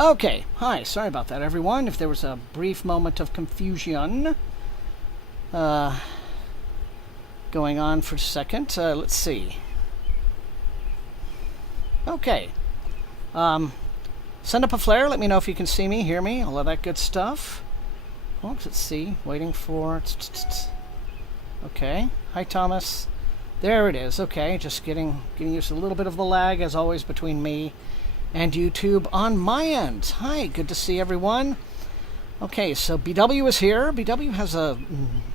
Okay, hi, sorry about that, everyone. If there was a brief moment of confusion going on for a second, let's see. Okay. Send up a flare, let me know if you can see me, hear me, all of that good stuff. Folks, let's see, waiting for... Okay, hi Thomas. There it is, okay, just getting used to a little bit of the lag, as always, between me and YouTube on my end. Hi, good to see everyone. Okay, so BW is here. BW has a...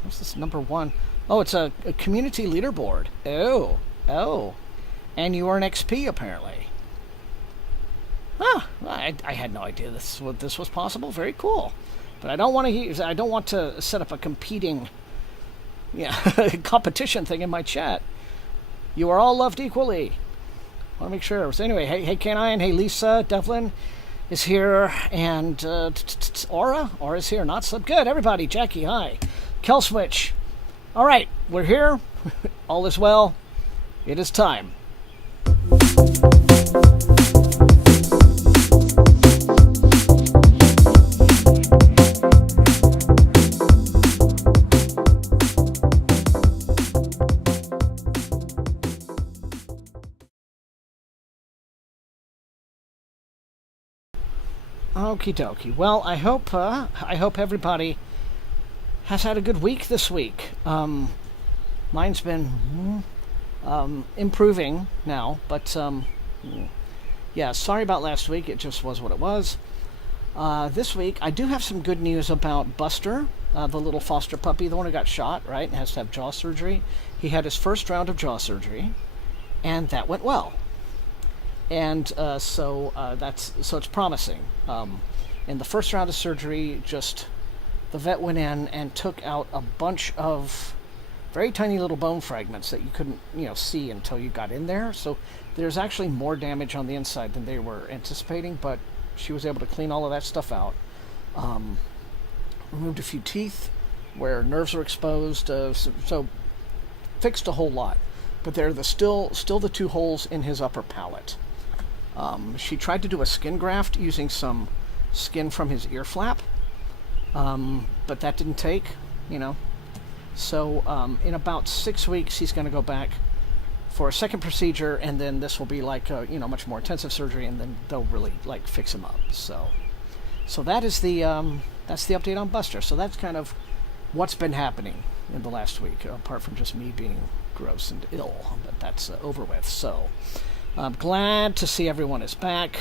what's this, number one? Oh, it's a community leaderboard. Oh. And you are an XP, apparently. I had no idea this was possible. Very cool. But I don't want to set up a competing competition thing in my chat. You are all loved equally. I want to make sure. So anyway, hey Canine, hey Lisa, Devlin is here, and Aura's here. Not so good. Everybody, Jackie, hi. Kelswitch. All right, we're here. All is well. It is time. Okie dokie. Well, I hope everybody has had a good week this week. Mine's been improving now, but yeah, sorry about last week. It just was what it was. This week, I do have some good news about Buster, the little foster puppy, the one who got shot, right, and has to have jaw surgery. He had his first round of jaw surgery, and that went well. And so it's promising. In the first round of surgery, just the vet went in and took out a bunch of very tiny little bone fragments that you couldn't see until you got in there. So there's actually more damage on the inside than they were anticipating, but she was able to clean all of that stuff out. Removed a few teeth where nerves were exposed, so fixed a whole lot. But they're still the two holes in his upper palate. She tried to do a skin graft using some skin from his ear flap, but that didn't take, So in about 6 weeks, he's going to go back for a second procedure, and then this will be like a, much more intensive surgery, and then they'll really fix him up. So that is that's the update on Buster. So that's kind of what's been happening in the last week, apart from just me being gross and ill, but that's over with. So. I'm glad to see everyone is back.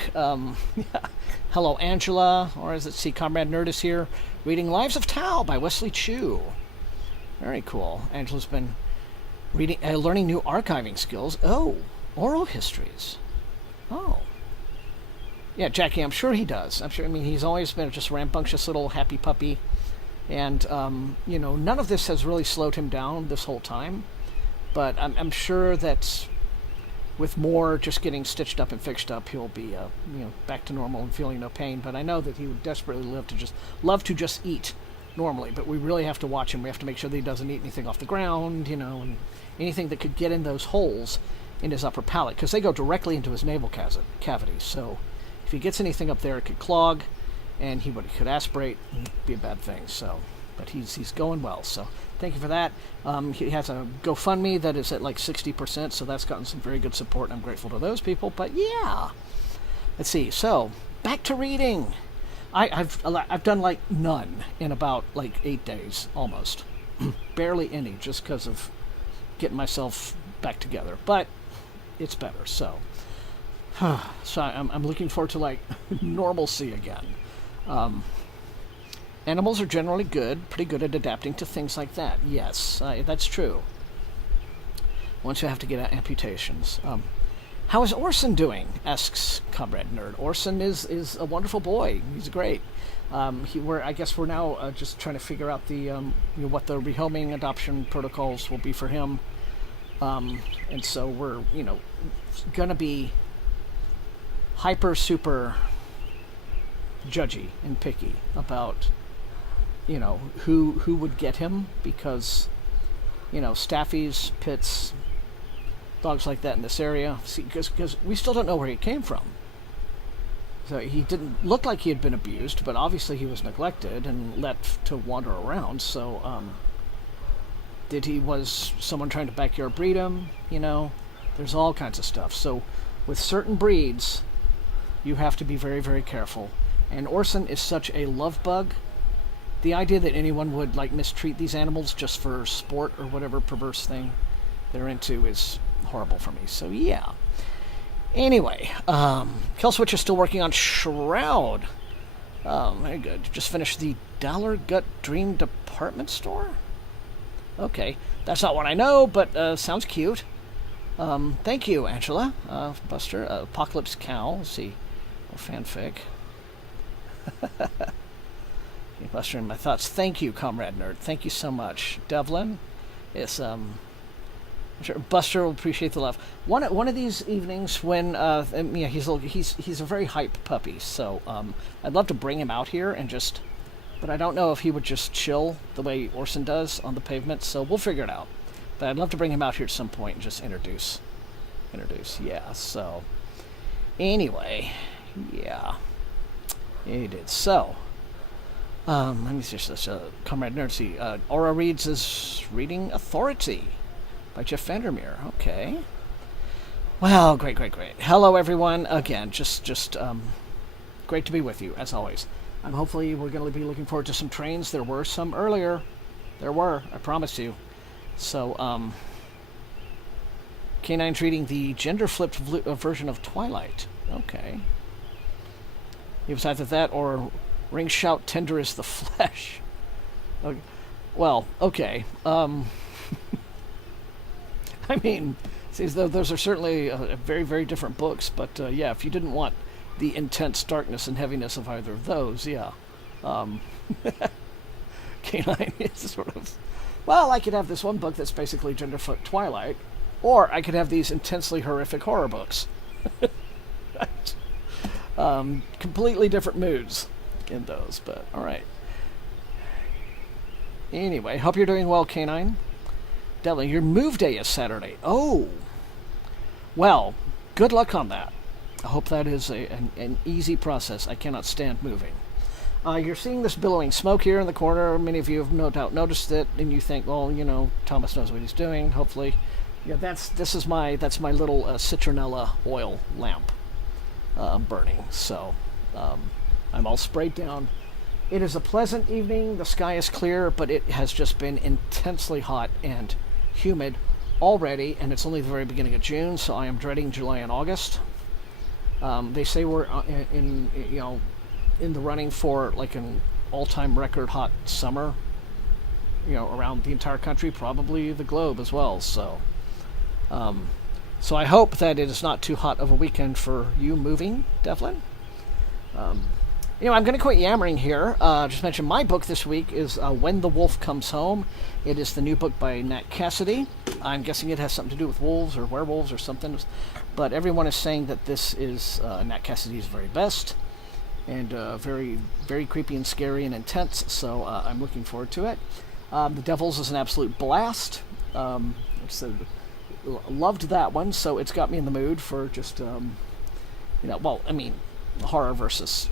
Hello, Angela, or as it see, Comrade Nerd is here, reading Lives of Tao by Wesley Chu. Very cool. Angela's been reading, learning new archiving skills. Oh, oral histories. Oh. Yeah, Jackie, I'm sure he does. He's always been just a rambunctious little happy puppy. And, none of this has really slowed him down this whole time. But I'm sure that... with more just getting stitched up and fixed up, he'll be, back to normal and feeling no pain. But I know that he would desperately love to just eat normally. But we really have to watch him. We have to make sure that he doesn't eat anything off the ground, and anything that could get in those holes in his upper palate, because they go directly into his navel cavity. So if he gets anything up there, it could clog, and he could aspirate, and it'd be a bad thing. So, but he's going well. So. Thank you for that. He has a GoFundMe that is at 60%, so that's gotten some very good support, and I'm grateful to those people. But yeah, let's see. So back to reading. I've done none in about 8 days, almost, barely any, just because of getting myself back together. But it's better. So I'm looking forward to normalcy again. Animals are generally pretty good at adapting to things like that. Yes, that's true. Once you have to get amputations. How is Orson doing? Asks Comrade Nerd. Orson is a wonderful boy. He's great. I guess we're now just trying to figure out the what the rehoming adoption protocols will be for him. And so we're gonna be super judgy and picky about who would get him, because staffies, pits, dogs like that in this area, because we still don't know where he came from. So he didn't look like he had been abused, but obviously he was neglected and left to wander around. So, was someone trying to backyard breed him? You know, there's all kinds of stuff. So, with certain breeds, you have to be very, very careful. And Orson is such a love bug. The idea that anyone would like mistreat these animals just for sport or whatever perverse thing they're into is horrible for me. So yeah. Anyway, Killswitch is still working on Shroud. Very good. Just finished the Dollar Gut Dream department store? Okay. That's not what I know, but sounds cute. Thank you, Angela. Buster. Apocalypse Cow. Let's see. Or fanfic. Buster in my thoughts. Thank you, Comrade Nerd. Thank you so much. Devlin. It's, I'm sure Buster will appreciate the love. One of these evenings when yeah, he's a very hype puppy, so I'd love to bring him out here and just, but I don't know if he would just chill the way Orson does on the pavement, so we'll figure it out. But I'd love to bring him out here at some point and just introduce. Yeah. So anyway, yeah, he did. So let me see this. Comrade Nerd. See, Aura Reads is reading Authority by Jeff Vandermeer. Okay. Well, great. Hello, everyone. Again, just great to be with you, as always. Hopefully we're going to be looking forward to some trains. There were some earlier. I promise you. So, Canine's reading the gender-flipped version of Twilight. Okay. It was either that or Ring Shout Tender is the Flesh. Okay. Well, okay. I mean, see, those are certainly very, very different books, but yeah, if you didn't want the intense darkness and heaviness of either of those, yeah. Canine is sort of... Well, I could have this one book that's basically genderfoot Twilight, or I could have these intensely horrific horror books. Right. Completely different moods in those, but alright. Anyway, hope you're doing well, Canine. Devlin, your move day is Saturday. Oh! Well, good luck on that. I hope that is an easy process. I cannot stand moving. You're seeing this billowing smoke here in the corner. Many of you have no doubt noticed it, and you think, well, you know, Thomas knows what he's doing. Hopefully, yeah. That's my little citronella oil lamp burning. So I'm all sprayed down. It is a pleasant evening. The sky is clear, but it has just been intensely hot and humid already, and it's only the very beginning of June, so I am dreading July and August. They say we're in the running for like an all-time record hot summer, around the entire country, probably the globe as well. So I hope that it is not too hot of a weekend for you moving, Devlin. I'm going to quit yammering here. Just mention my book this week is When the Wolf Comes Home. It is the new book by Nat Cassidy. I'm guessing it has something to do with wolves or werewolves or something. But everyone is saying that this is Nat Cassidy's very best. And very, very creepy and scary and intense. So I'm looking forward to it. The Devils is an absolute blast. Loved that one. So it's got me in the mood for just, horror versus,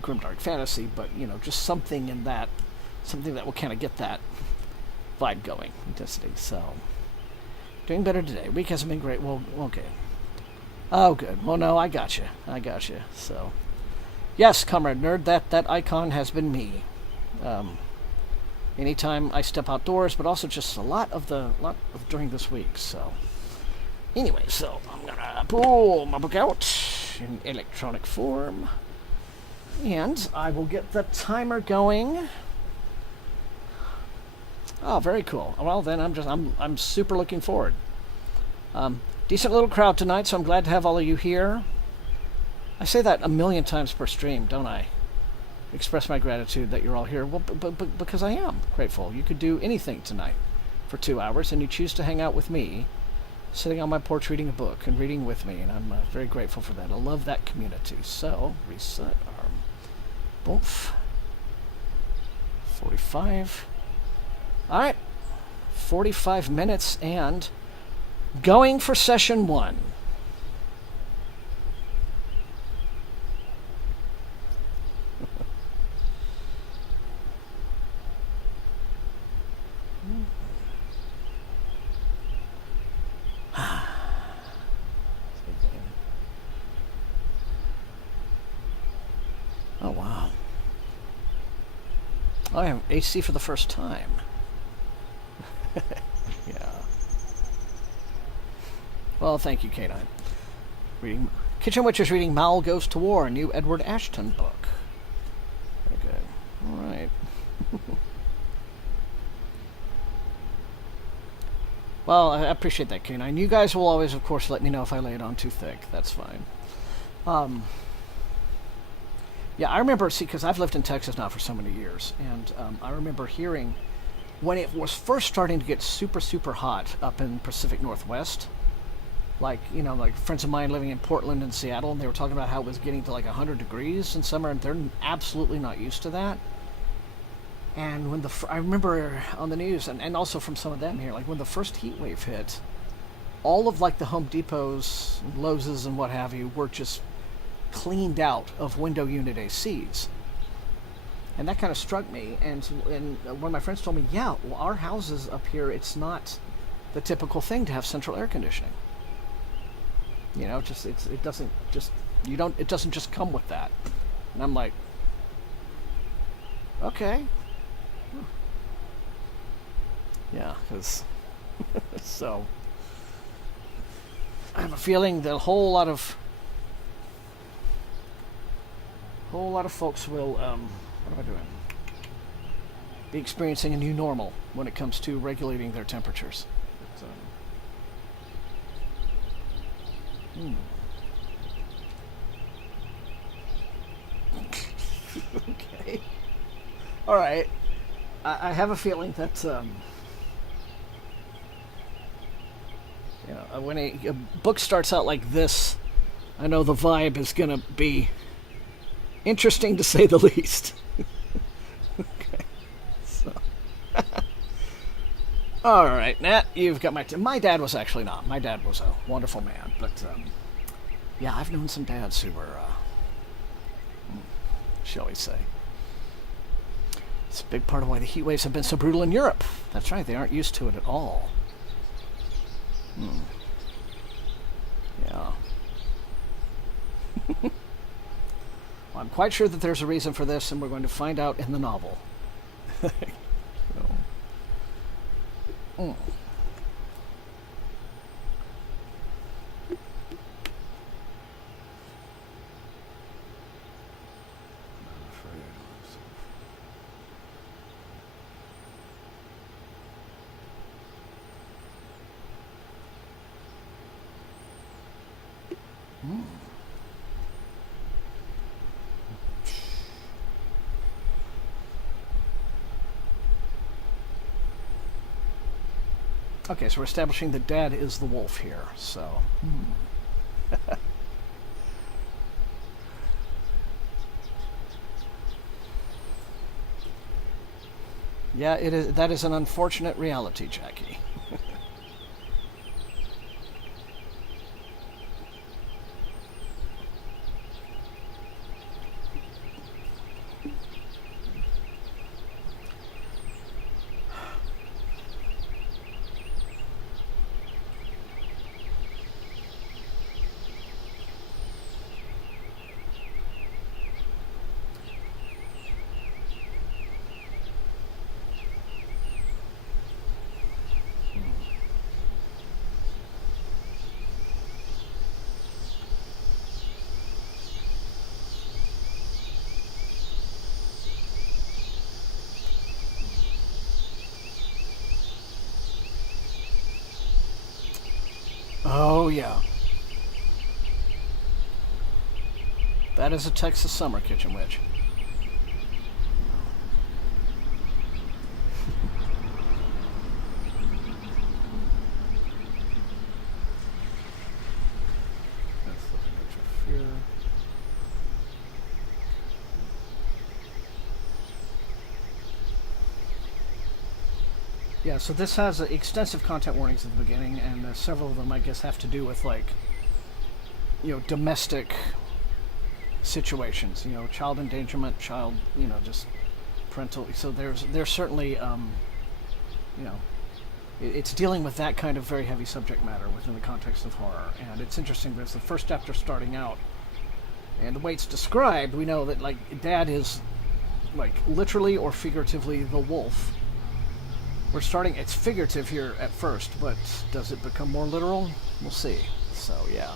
grimdark fantasy, but, just something in that, something that will kind of get that vibe going, intensity. So, doing better today. Week hasn't been great. Well, okay. Oh, good. Well, no, I got you. So, yes, Comrade Nerd, that icon has been me. Anytime I step outdoors, but also just a lot of during this week. So, anyway, so I'm gonna pull my book out in electronic form, and I will get the timer going. Oh, very cool. Well, then I'm super looking forward. Decent little crowd tonight, so I'm glad to have all of you here. I say that a million times per stream, don't I? Express my gratitude that you're all here. Well, because I am grateful. You could do anything tonight for 2 hours, and you choose to hang out with me, sitting on my porch reading a book and reading with me, and I'm very grateful for that. I love that community. So, reset our boomf. 45. Alright. 45 minutes and going for session 1. Oh, wow. Oh, I have AC for the first time. Yeah. Well, thank you, K9. Reading Kitchen Witch is reading Mal Goes to War, a new Edward Ashton book. Very good. All right. Well, I appreciate that, K9. You guys will always, of course, let me know if I lay it on too thick. That's fine. Yeah, I remember, see, because I've lived in Texas now for so many years, and I remember hearing when it was first starting to get super, super hot up in Pacific Northwest, like, you know, like friends of mine living in Portland and Seattle, and they were talking about how it was getting to like 100 degrees in summer, and they're absolutely not used to that. And when I remember on the news, and also from some of them here, like when the first heat wave hit, all of like the Home Depots, Lowe's, and what have you were just cleaned out of window unit ACs. And that kind of struck me, and one of my friends told me, yeah, well, our houses up here, it's not the typical thing to have central air conditioning. You know, just it doesn't just come with that. And I'm like, okay. Yeah, because so I have a feeling that a whole lot of folks will what am I doing? Be experiencing a new normal when it comes to regulating their temperatures. Okay. All right. I have a feeling that you know, when a book starts out like this, I know the vibe is going to be interesting to say the least. Okay. So. All right, Nat, you've got my dad was actually not. My dad was a wonderful man, but yeah, I've known some dads who were, shall we say. It's a big part of why the heat waves have been so brutal in Europe. That's right, they aren't used to it at all. Yeah. Well, I'm quite sure that there's a reason for this, and we're going to find out in the novel. So. Okay, so we're establishing that Dad is the wolf here, so... Yeah, it is. That is an unfortunate reality, Jackie. Oh, yeah. That is a Texas summer, Kitchen Witch. That's the nature fear. Yeah, so this has extensive content warnings at the beginning, and several of them, I guess, have to do with, like, you know, domestic situations, you know, child endangerment, child, you know, just parental. So there's certainly, you know, it's dealing with that kind of very heavy subject matter within the context of horror. And it's interesting because the first chapter starting out And the way it's described, we know that, like, Dad is, like, literally or figuratively the wolf. We're starting, it's figurative here at first, but does it become more literal? We'll see. So, yeah.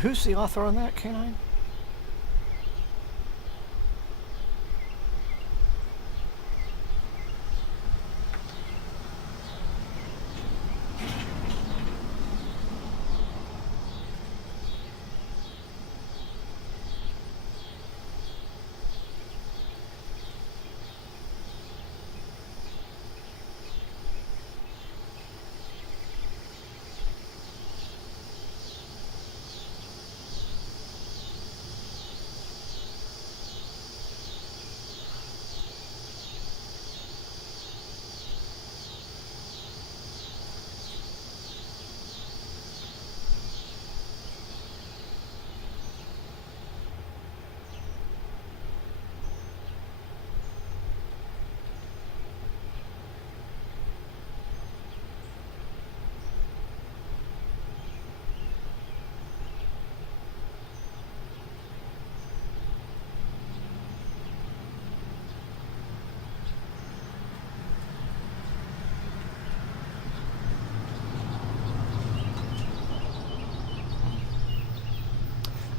Who's the author on that, Canine?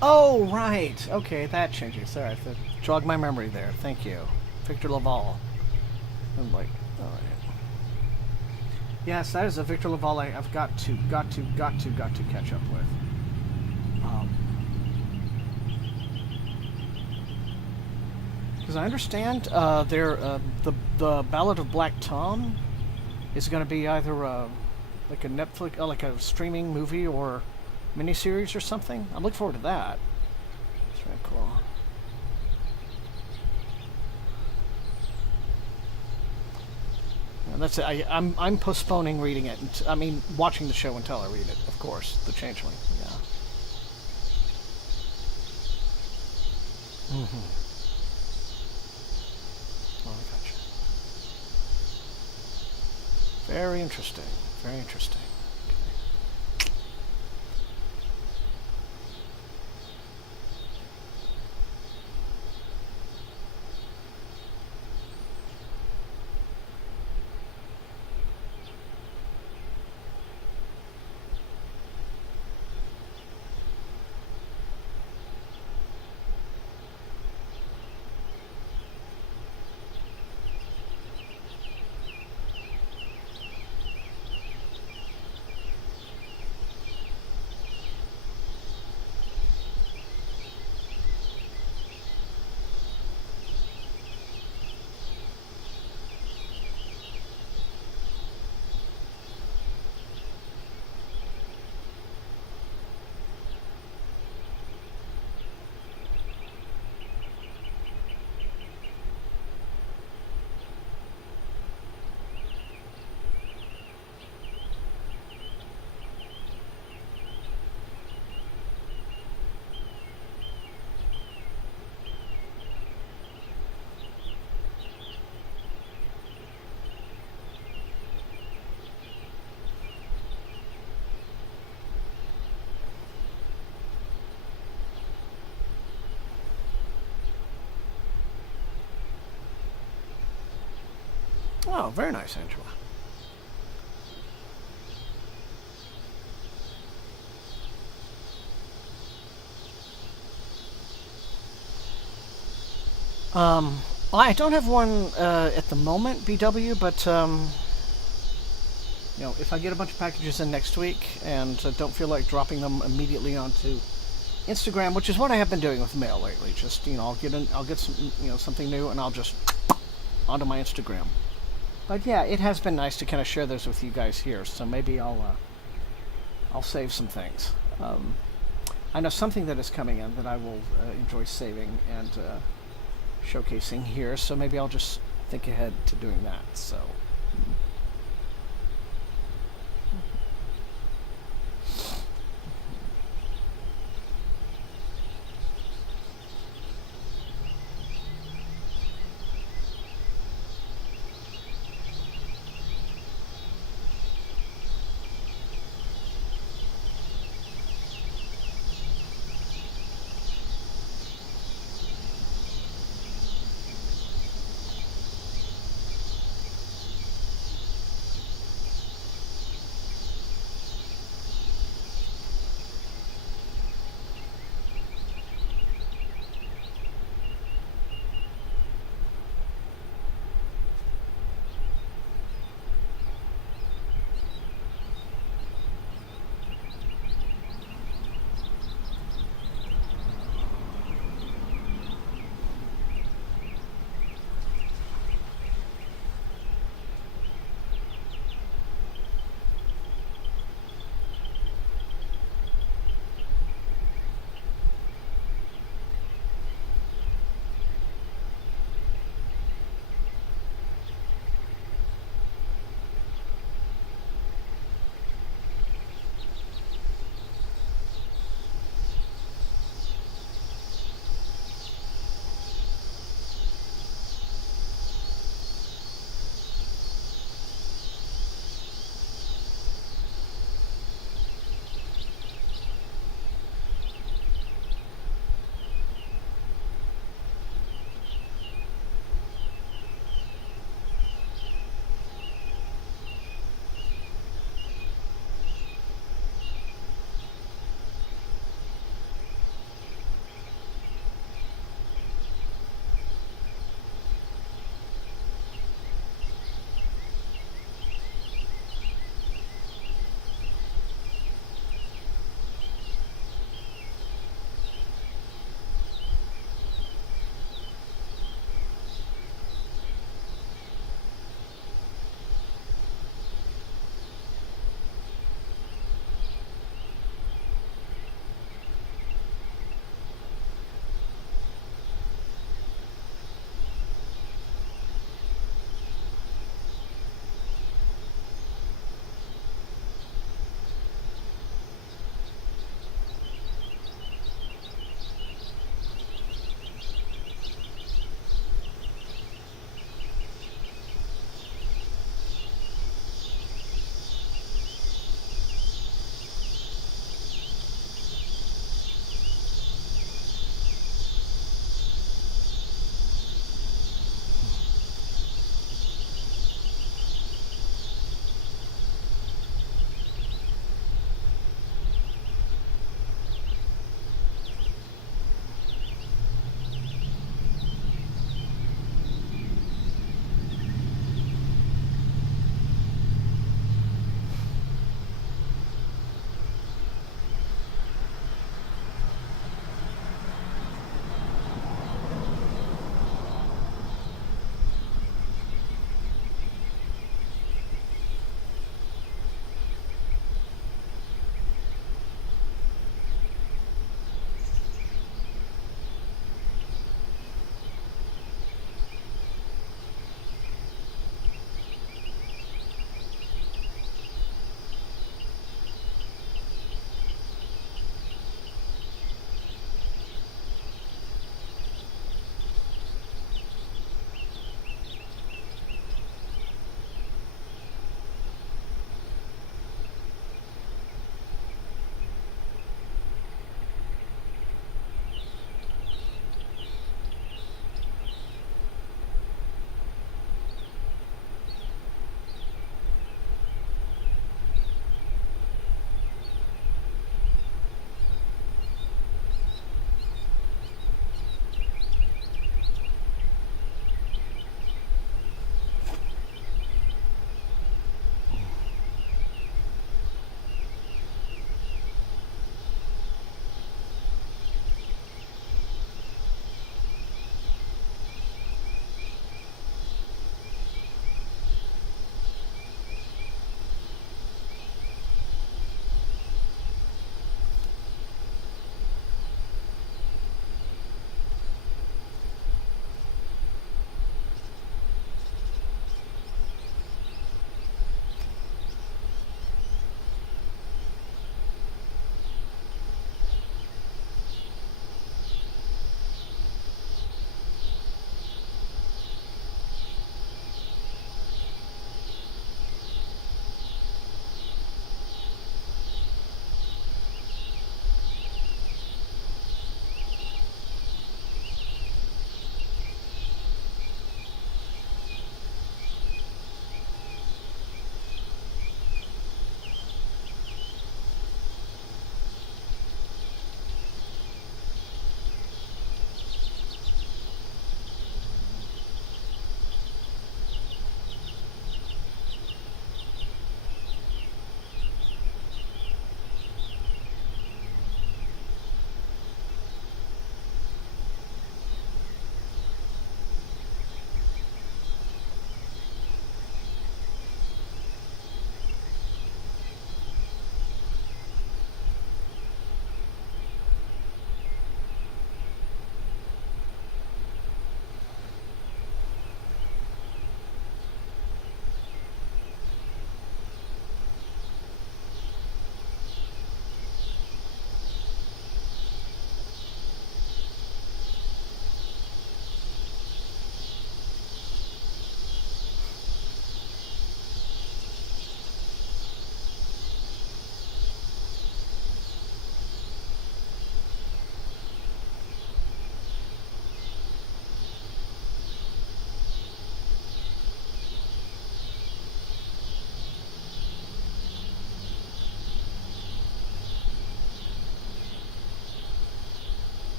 Oh, right. Okay, that changes. All right, that jogged my memory there. Thank you. Victor Laval. I'm like, all right. Yes, that is a Victor Laval I've got to catch up with. Because I understand the Ballad of Black Tom is going to be either like a Netflix, like a streaming movie or miniseries or something. I'm looking forward to that. It's very cool. And that's it. I'm postponing reading it. I mean, watching the show until I read it. Of course, The Changeling. Yeah. Mm-hmm. Oh, I gotcha. Very interesting. Very interesting. Oh, very nice, Angela. Well, I don't have one at the moment, BW, but if I get a bunch of packages in next week and don't feel like dropping them immediately onto Instagram, which is what I have been doing with mail lately. Just I'll get some something new, and I'll just onto my Instagram. But yeah, it has been nice to kind of share those with you guys here. So maybe I'll save some things. I know something that is coming in that I will enjoy saving and showcasing here. So maybe I'll just think ahead to doing that. So.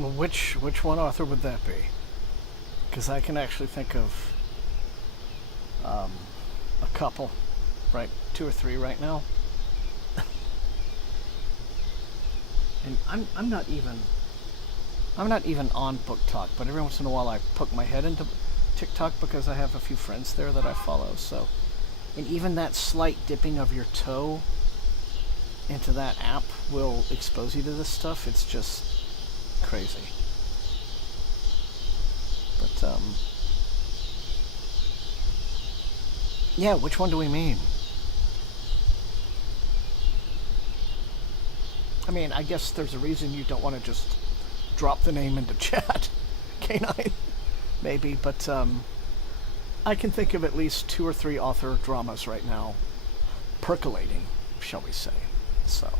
Well, which one author would that be? Because I can actually think of a couple, right? 2 or 3 right now. And I'm not even on Book Talk, but every once in a while I poke my head into TikTok because I have a few friends there that I follow. So, and even that slight dipping of your toe into that app will expose you to this stuff. It's just crazy. But yeah, which one do we mean? I mean, I guess there's a reason you don't want to just drop the name into chat, K9, maybe, but I can think of at least 2 or 3 author dramas right now percolating, shall we say. So.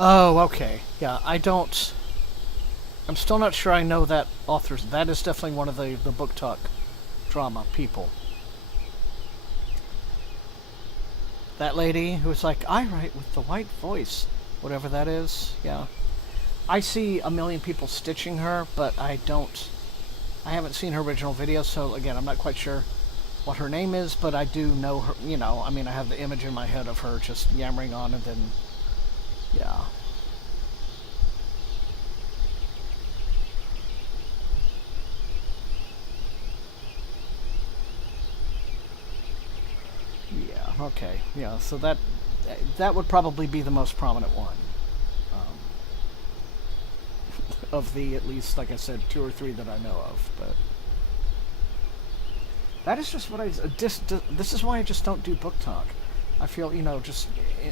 Oh, okay. Yeah, I'm still not sure I know that author's. That is definitely one of the Book Talk drama people. That lady who's like, I write with the white voice. Whatever that is. Yeah. I see a million people stitching her, but I haven't seen her original video, so again, I'm not quite sure what her name is, but I do know her, I mean, I have the image in my head of her just yammering on, and then, yeah. Yeah, okay, yeah, so that would probably be the most prominent one. Of the, at least, like I said, 2 or 3 that I know of, but that is just what this is why I just don't do Book Talk. I feel, just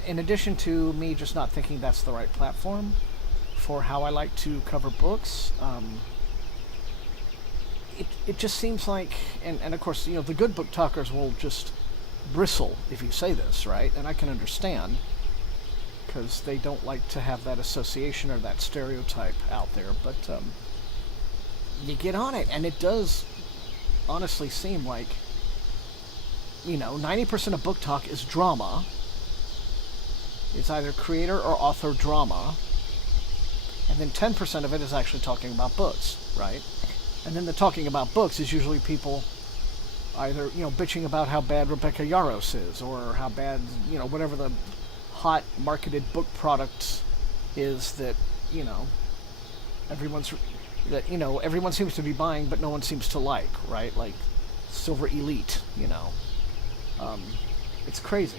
in addition to me just not thinking that's the right platform for how I like to cover books, it just seems like, and of course, the good book talkers will just bristle if you say this, right? And I can understand, because they don't like to have that association or that stereotype out there, but you get on it, and it does honestly seem like 90% of Book Talk is drama. It's either creator or author drama, and then 10% of it is actually talking about books, right? And then the talking about books is usually people either bitching about how bad Rebecca Yarros is, or how bad whatever the hot marketed book product is that everyone seems to be buying, but no one seems to like, right? Like silver elite, you know. It's crazy.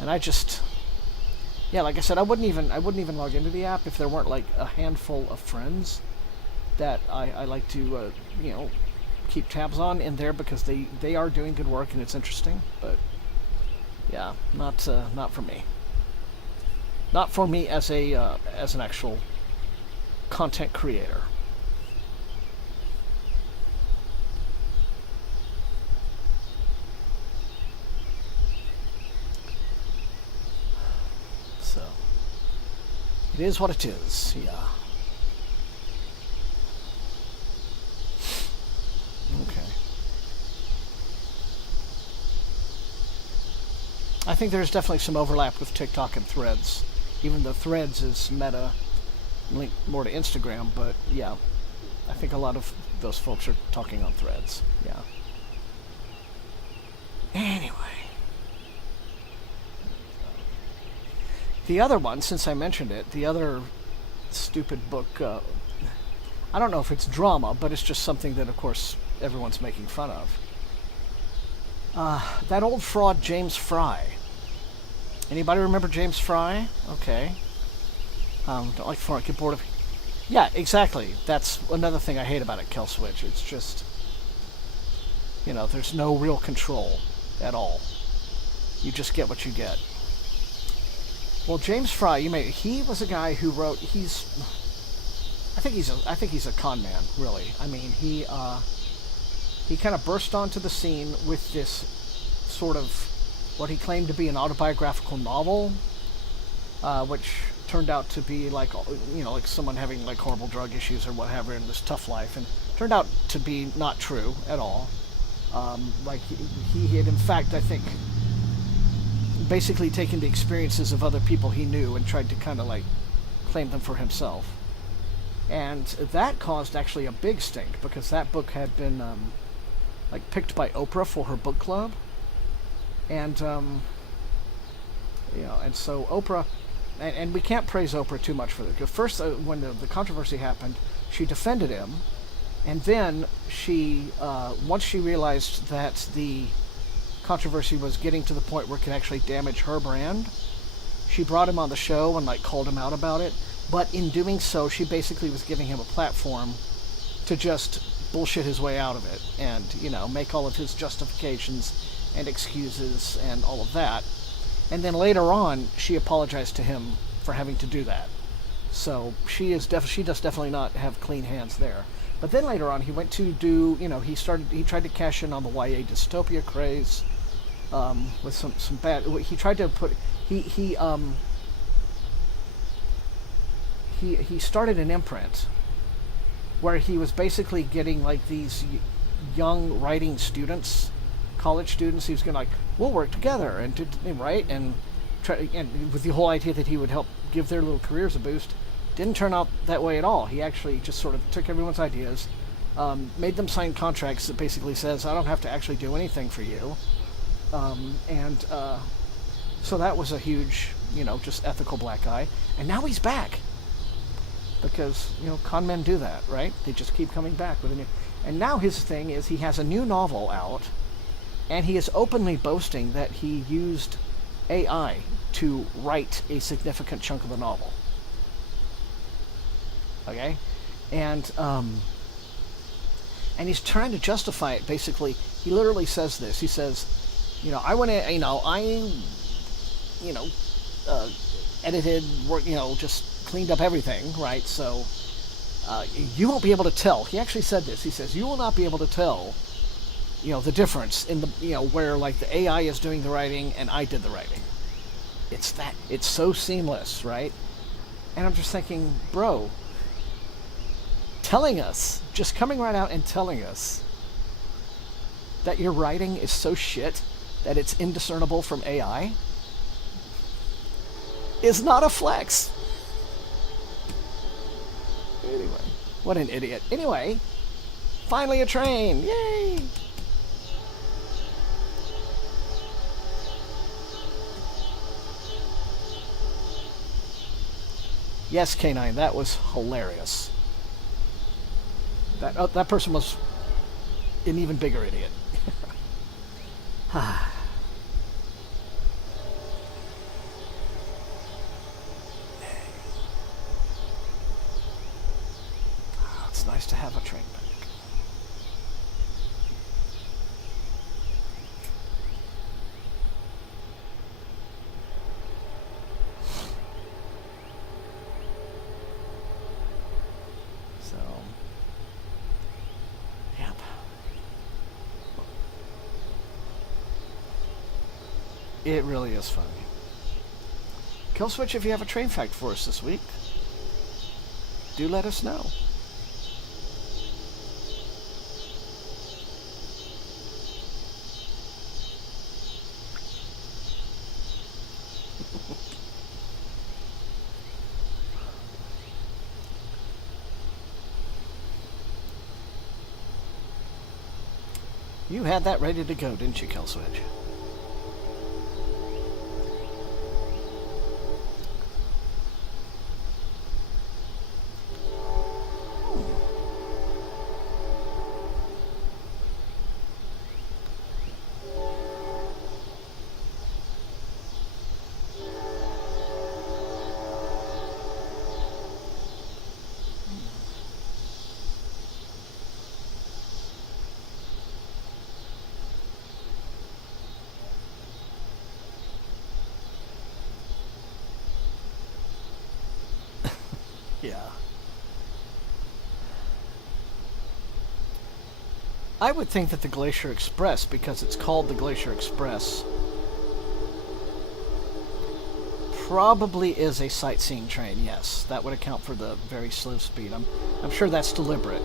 And I just, yeah, like I said, I wouldn't even log into the app if there weren't like a handful of friends that I like to, you know, keep tabs on in there, because they are doing good work and it's interesting. But yeah, not for me. Not for me as an actual content creator. So it is what it is. Yeah. Okay. I think there's definitely some overlap with TikTok and Threads, even though Threads is meta, linked more to Instagram. But yeah, I think a lot of those folks are talking on Threads. Yeah. Anyway. The other one, since I mentioned it, the other stupid book, I don't know if it's drama, but it's just something that, of course, everyone's making fun of. That old fraud James Fry. Anybody remember James Fry? Okay. Don't like fraud, get bored of... Yeah, exactly. That's another thing I hate about it, Killswitch. It's just, you know, there's no real control at all. You just get what you get. Well, James Fry, he was a guy who wrote, I think he's a con man, really. I mean, he kind of burst onto the scene with this sort of what he claimed to be an autobiographical novel, which turned out to be like, you know, like someone having like horrible drug issues or whatever in this tough life, and turned out to be not true at all. Like he had, in fact, I think, basically taken the experiences of other people he knew and tried to kind of like claim them for himself. And that caused actually a big stink, because that book had been like picked by Oprah for her book club. And you know, and so Oprah, and we can't praise Oprah too much for this. First, when the controversy happened, she defended him, and then she, once she realized that the controversy was getting to the point where it could actually damage her brand, she brought him on the show and like called him out about it. But in doing so, she basically was giving him a platform to just bullshit his way out of it, and, you know, make all of his justifications and excuses and all of that. And then later on, she apologized to him for having to do that. So she does definitely not have clean hands there. But then later on, he went to do, you know, he tried to cash in on the YA dystopia craze, with some bad. He tried to put he started an imprint where he was basically getting like these young writing students, college students. He was going to like, we'll work together and write and try, and with the whole idea that he would help give their little careers a boost. Didn't turn out that way at all. He actually just sort of took everyone's ideas, made them sign contracts that basically says, I don't have to actually do anything for you. So that was a huge, you know, just ethical black eye. And now he's back. Because, you know, con men do that, right? They just keep coming back with a new... And now his thing is he has a new novel out, and he is openly boasting that he used AI to write a significant chunk of the novel. Okay? And he's trying to justify it, basically. He literally says this. He says, you know, I went in, edited, you know, just cleaned up everything, right? So you won't be able to tell. He actually said this. He says, you will not be able to tell, you know, the difference in the, you know, where like the AI is doing the writing and I did the writing. It's so seamless, right? And I'm just thinking, bro, telling us, just coming right out and telling us that your writing is so shit that it's indiscernible from AI is not a flex. Anyway, what an idiot. Anyway, finally a train. Yay! Yes, K9, that was hilarious. That person was an even bigger idiot. It's nice to have a train back. So, yep. It really is funny. Killswitch, if you have a train fact for us this week, do let us know. You had that ready to go, didn't you, Killswitch? Yeah. I would think that the Glacier Express, because it's called the Glacier Express, probably is a sightseeing train, yes. That would account for the very slow speed. I'm sure that's deliberate.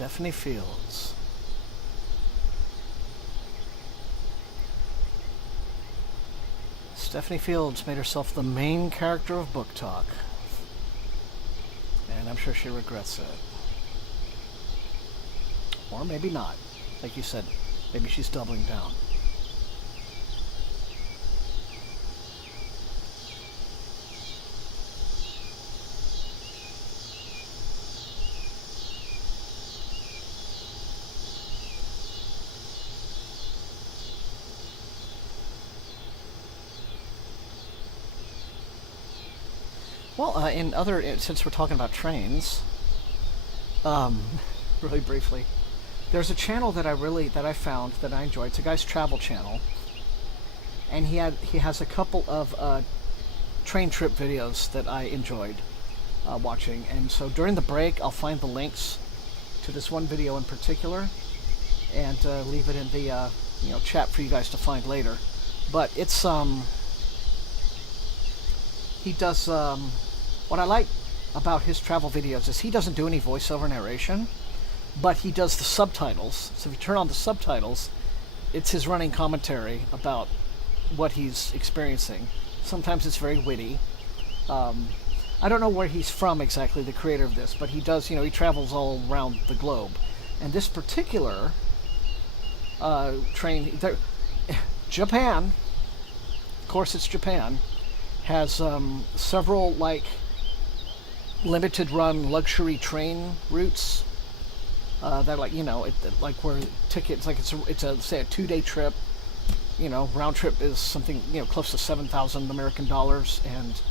Stephanie Fields. Stephanie Fields made herself the main character of Book Talk. And I'm sure she regrets it. Or maybe not. Like you said, maybe she's doubling down. Well, since we're talking about trains, really briefly, there's a channel that I found that I enjoy. It's a guy's travel channel, and he has a couple of train trip videos that I enjoyed watching. And so during the break, I'll find the links to this one video in particular, and leave it in the chat for you guys to find later. But it's he does what I like about his travel videos is he doesn't do any voiceover narration, but he does the subtitles. So if you turn on the subtitles, it's his running commentary about what he's experiencing. Sometimes it's very witty. I don't know where he's from exactly, the creator of this, but he does, he travels all around the globe. And this particular train, Japan, of course it's Japan, has several limited run luxury train routes that like where tickets, like it's a say a 2-day trip, round trip is something close to $7,000 and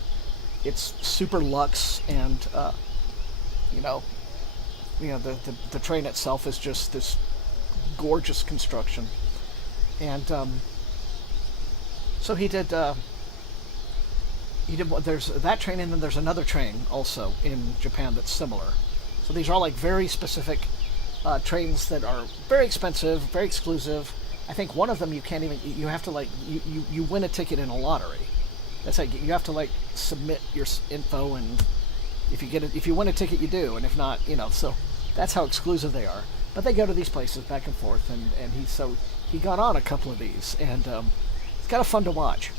it's super luxe, and the train itself is just this gorgeous construction. And So he did. There's that train, and then there's another train also in Japan that's similar. So these are all like very specific trains that are very expensive, very exclusive. I think one of them you can't even. You have to like you win a ticket in a lottery. That's like you have to like submit your info, and if you win a ticket, you do, and if not, So that's how exclusive they are. But they go to these places back and forth, and he got on a couple of these, and it's kind of fun to watch.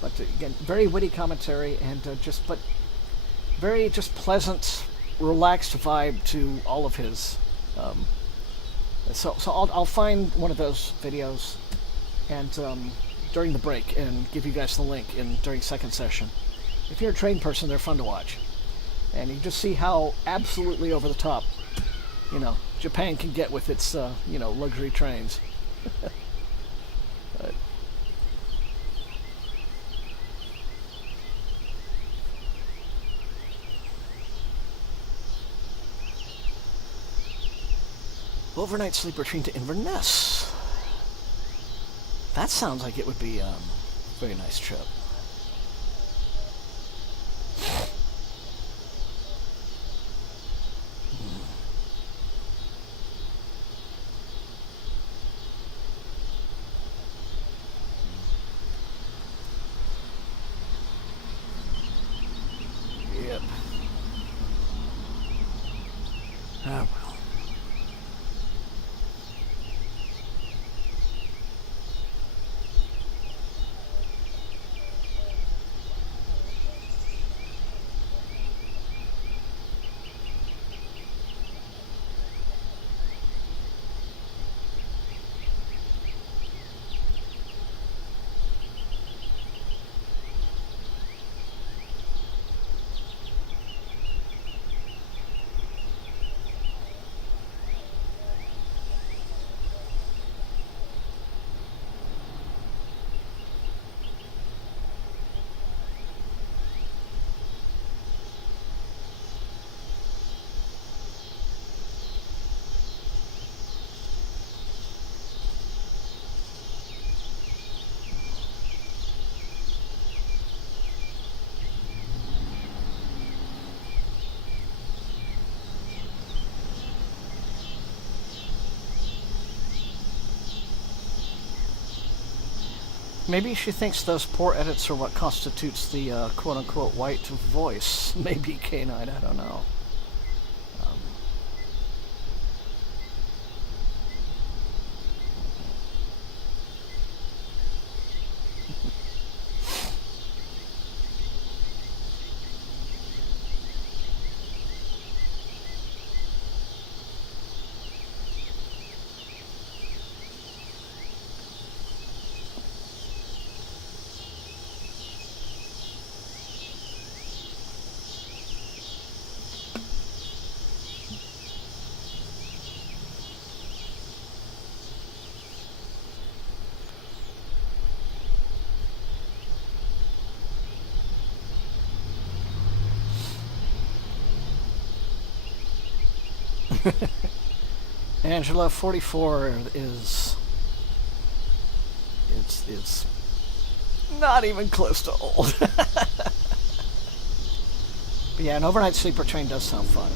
But again, very witty commentary, and very just pleasant, relaxed vibe to all of his. So I'll find one of those videos, and during the break, and give you guys the link during second session. If you're a train person, they're fun to watch, and you just see how absolutely over the top, Japan can get with its luxury trains. But, overnight sleeper train to Inverness. That sounds like it would be a very nice trip. Yep. Ah, well. Maybe she thinks those poor edits are what constitutes the quote-unquote white voice. Maybe canine, I don't know. Angela, 44 is it's not even close to old. But yeah, an overnight sleeper train does sound fun.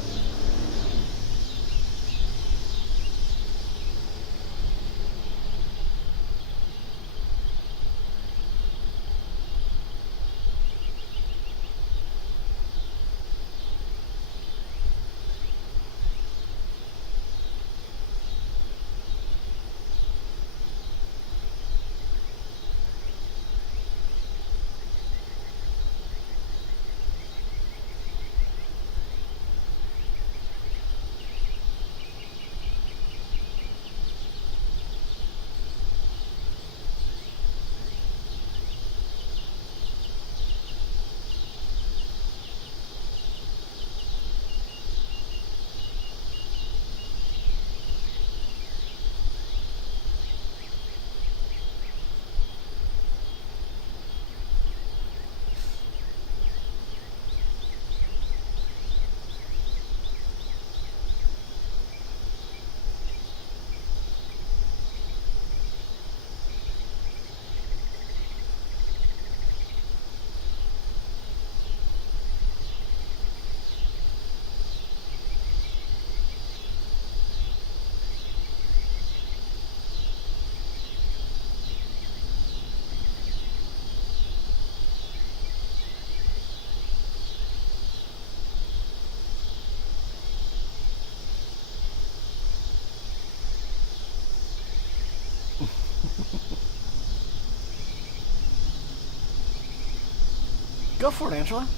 Go for it, Angela.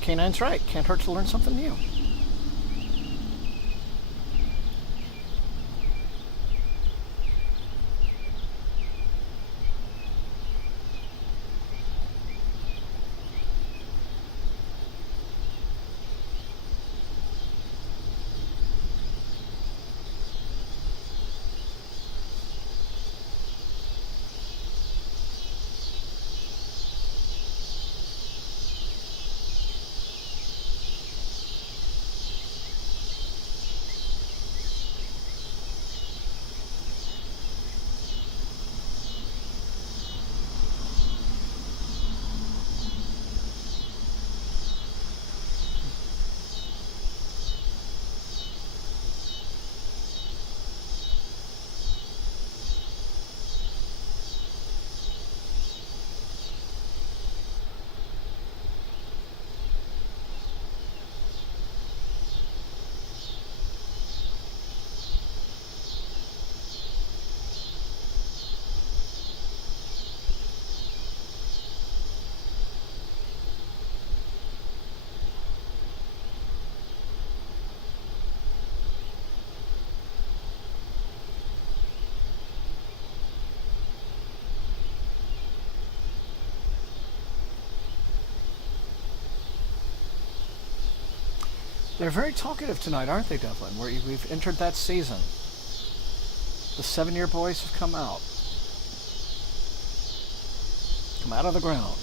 Canine's right. Can't hurt to learn something new. They're very talkative tonight, aren't they, Devlin? We've entered that season. The 7-year boys have come out. Come out of the ground.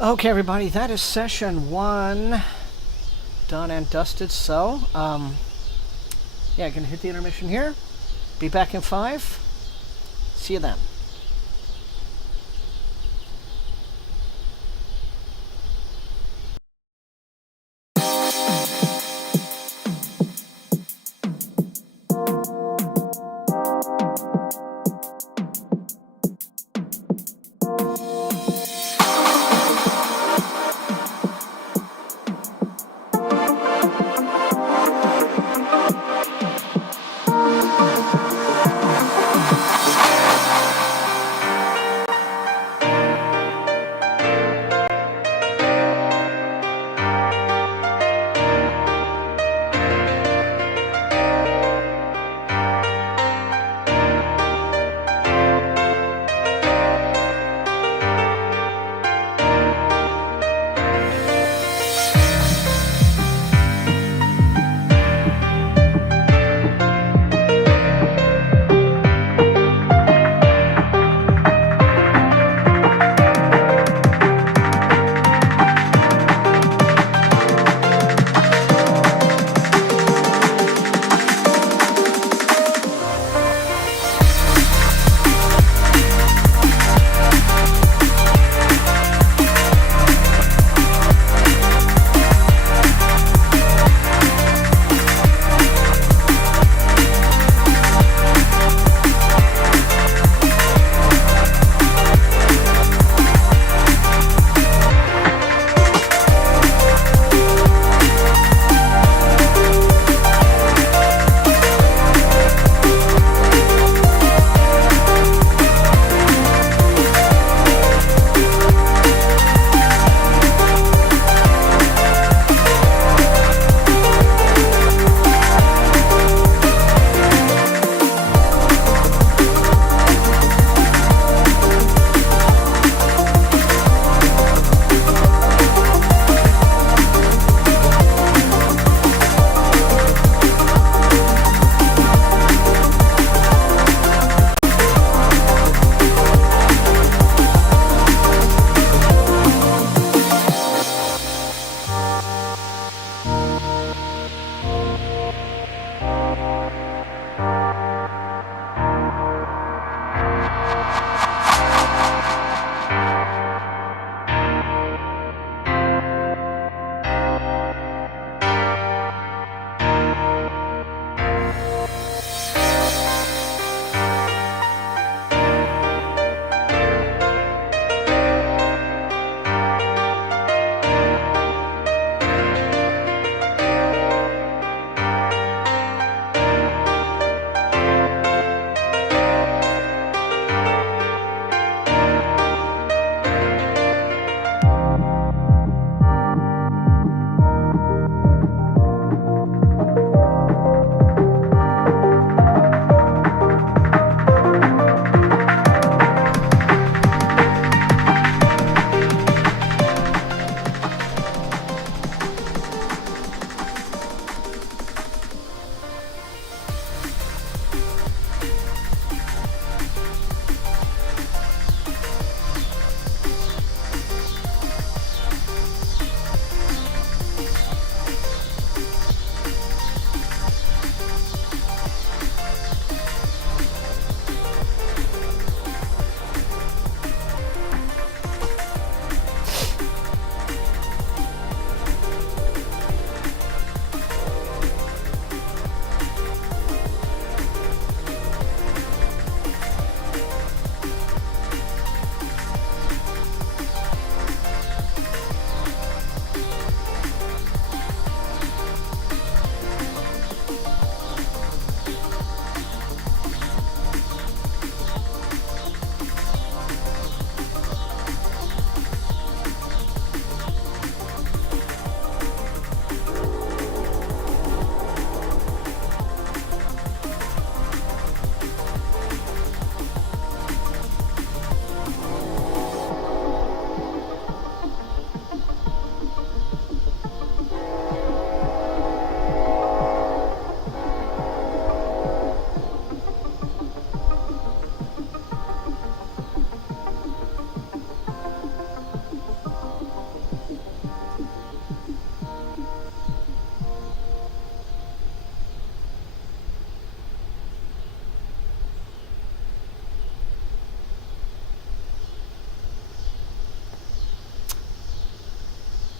Okay, everybody, that is session 1 done and dusted. So, yeah, gonna hit the intermission here. Be back in 5. See you then.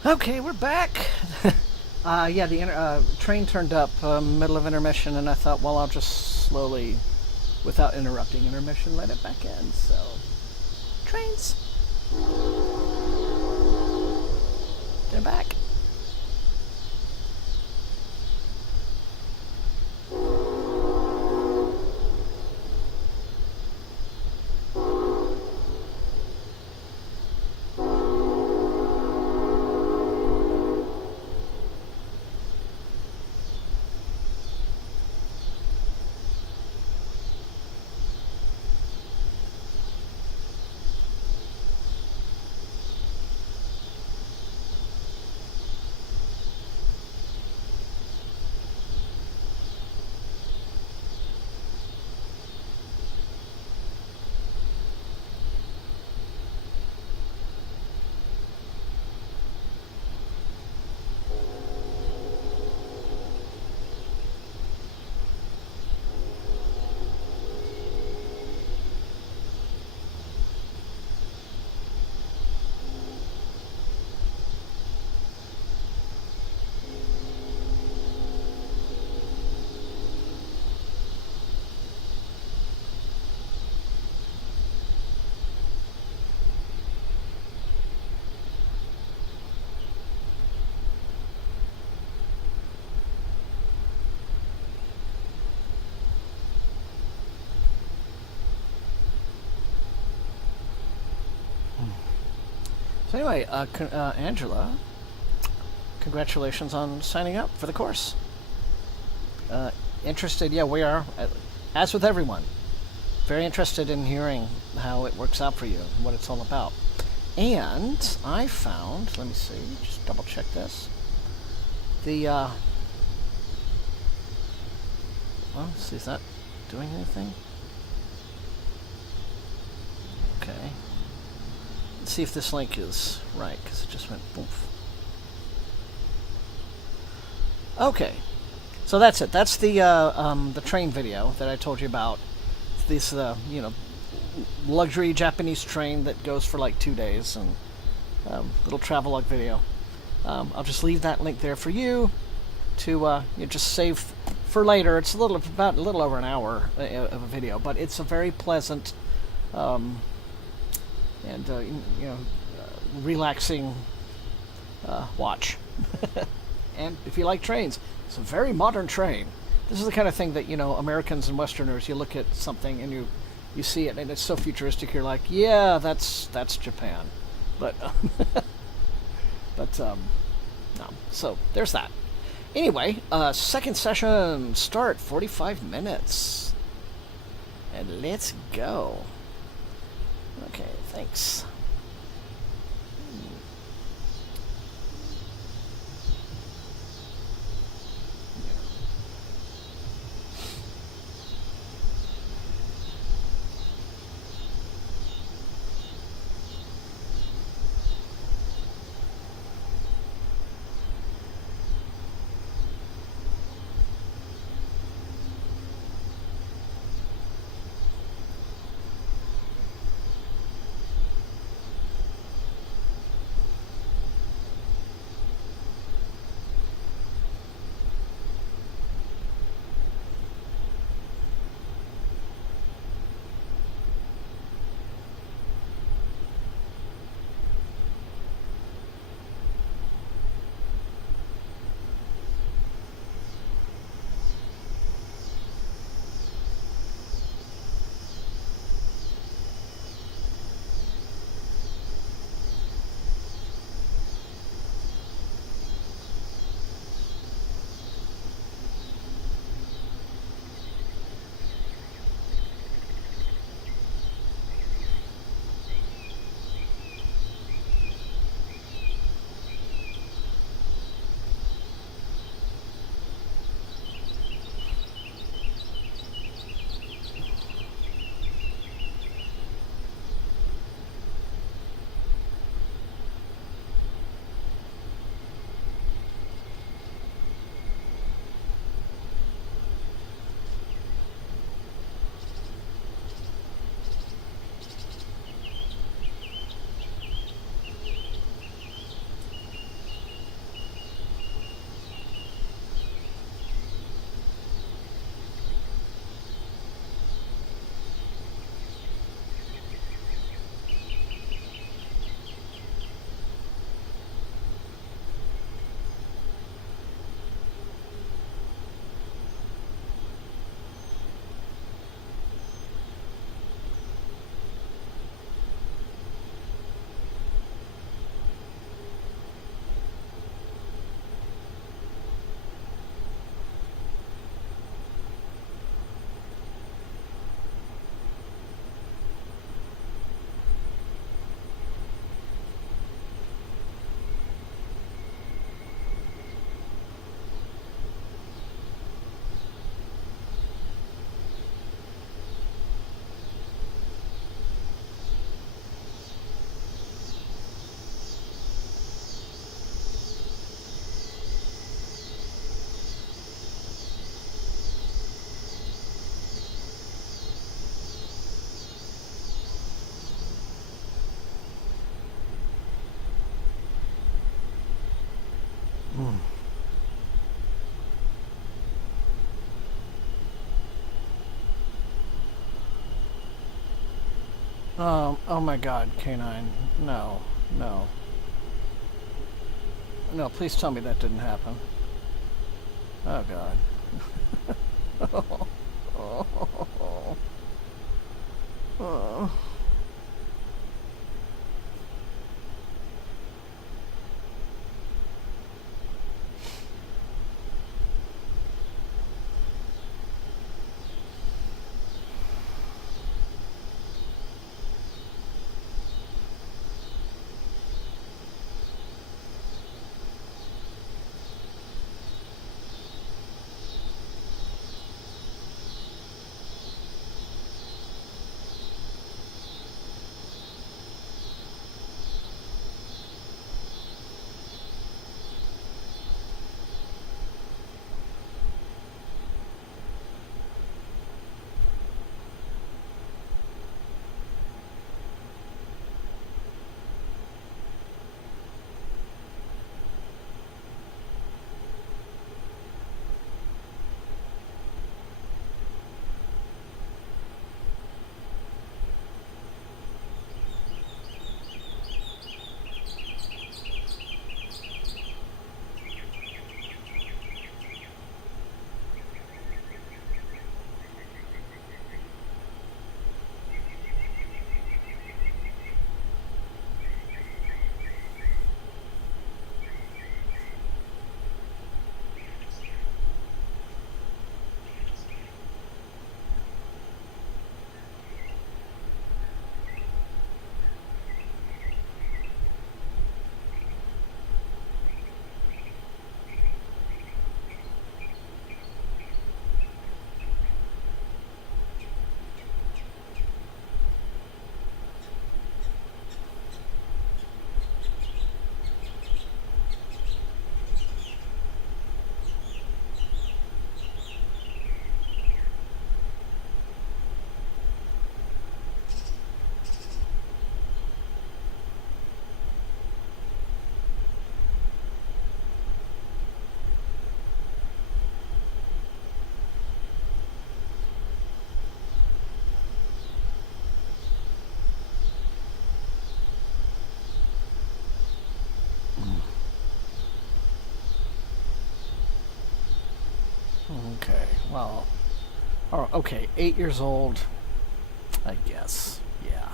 Okay, we're back. Yeah, the train turned up middle of intermission, and I thought, well, I'll just slowly, without interrupting intermission, let it back in. So, trains, they're back. So anyway, Angela, congratulations on signing up for the course. Interested? Yeah, we are. As with everyone, very interested in hearing how it works out for you and what it's all about. And I found, let me see, just double check this. The, well, let's see, is that doing anything? Okay. Let's see if this link is right, because it just went poof. Okay, so that's it. That's the train video that I told you about. This, luxury Japanese train that goes for like 2 days, and little travelogue video. I'll just leave that link there for you to just save for later. It's about a little over an hour of a video, but it's a very pleasant and relaxing watch. And if you like trains, it's a very modern train. This is the kind of thing that Americans and Westerners, you look at something and you see it and it's so futuristic. You're like, yeah, that's Japan, but no. So there's that. Anyway, second session start 45 minutes, and let's go. Okay, thanks. Oh my God, K9. No, no. No, please tell me that didn't happen. Oh God. Oh. Okay, well, oh, okay, 8 years old, I guess, yeah.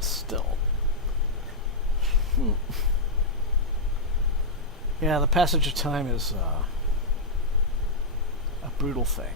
Still. Yeah, the passage of time is a brutal thing.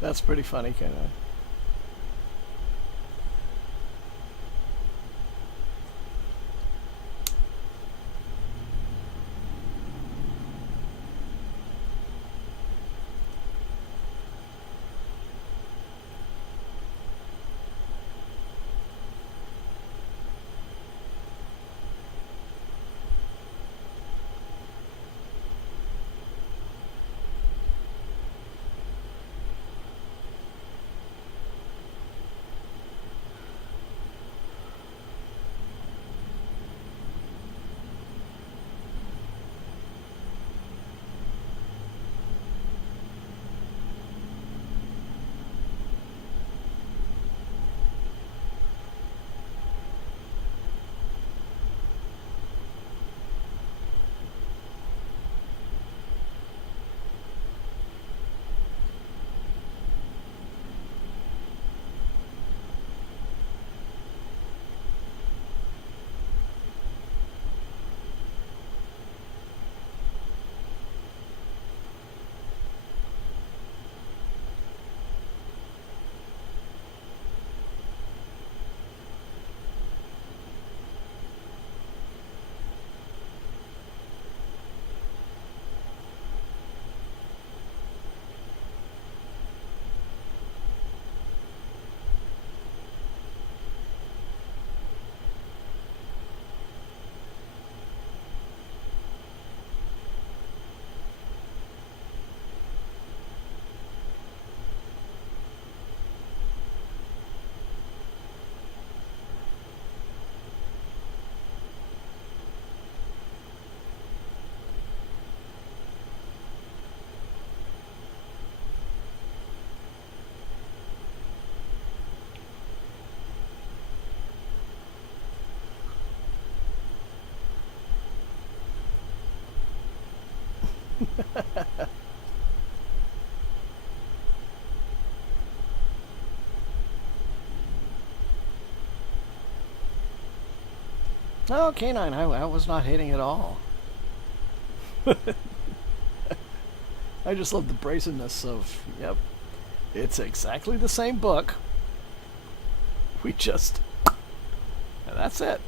That's pretty funny, kind of. No, canine, I was not hitting at all. I just love the brazenness of, yep, it's exactly the same book. We just, that's it.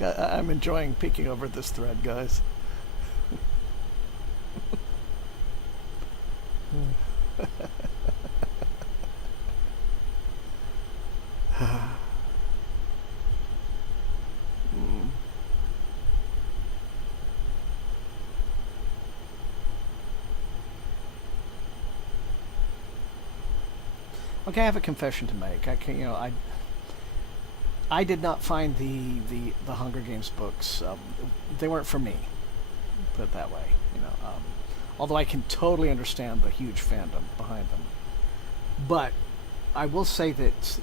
I'm enjoying peeking over this thread, guys. Okay, I have a confession to make. I can, I did not find the Hunger Games books. They weren't for me. Put it that way. Although I can totally understand the huge fandom behind them, but I will say that,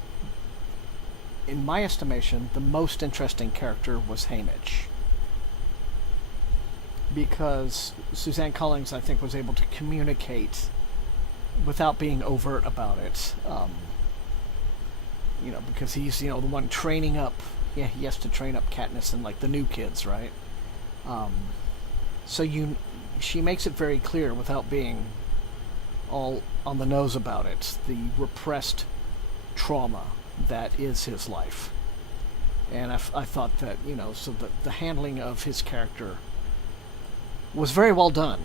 in my estimation, the most interesting character was Haymitch, because Suzanne Collins, I think, was able to communicate without being overt about it. Because he's the one training up. Yeah, he has to train up Katniss and like the new kids, right? She makes it very clear without being all on the nose about it, the repressed trauma that is his life. And I thought that, so the handling of his character was very well done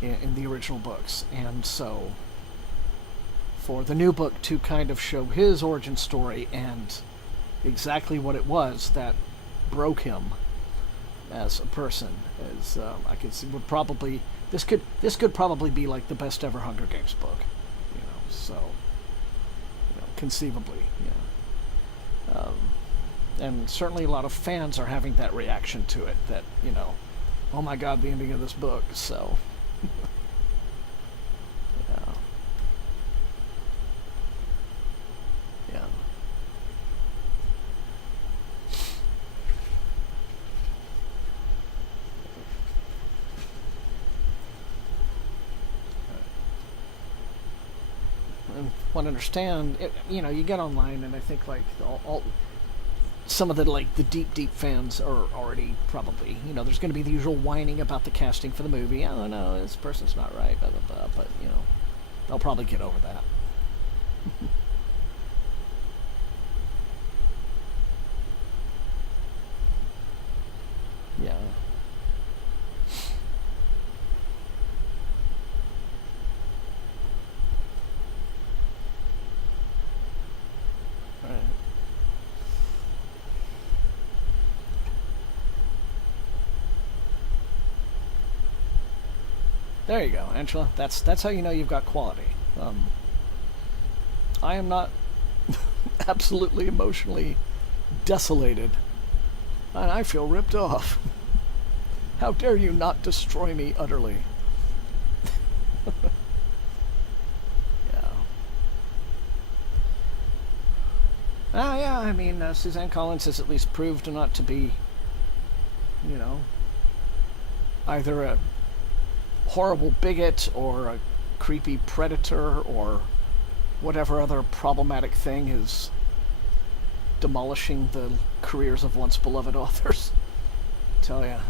in the original books. And so for the new book to kind of show his origin story and exactly what it was that broke him as a person, as I could see, would probably this could probably be like the best ever Hunger Games book, conceivably, yeah. And certainly a lot of fans are having that reaction to it, that oh my God, the ending of this book. So yeah. Want to understand it, you get online, and I think like all some of the deep fans are already probably, there's going to be the usual whining about the casting for the movie. Oh no, this person's not right, blah blah blah. But they'll probably get over that. Yeah. There you go, Angela. That's how you know you've got quality. I am not absolutely emotionally desolated, and I feel ripped off. How dare you not destroy me utterly? Yeah. Yeah, I mean, Suzanne Collins has at least proved not to be, either a horrible bigot or a creepy predator or whatever other problematic thing is demolishing the careers of once beloved authors. Tell ya.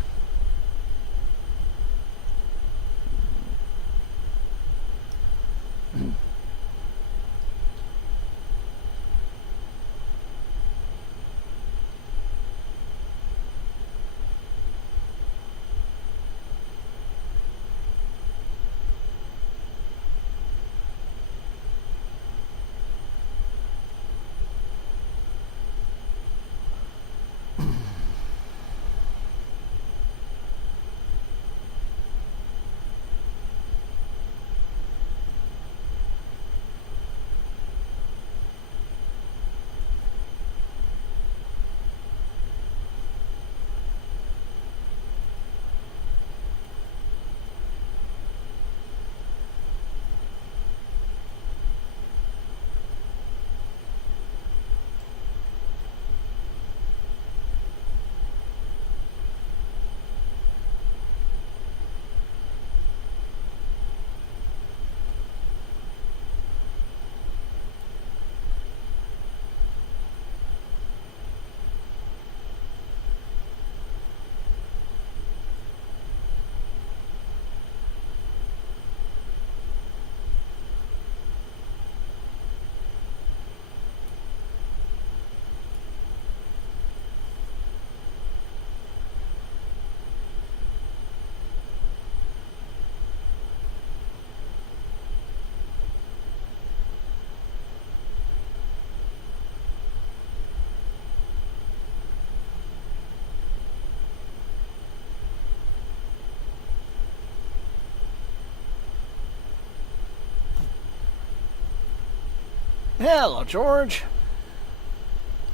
Hello, George.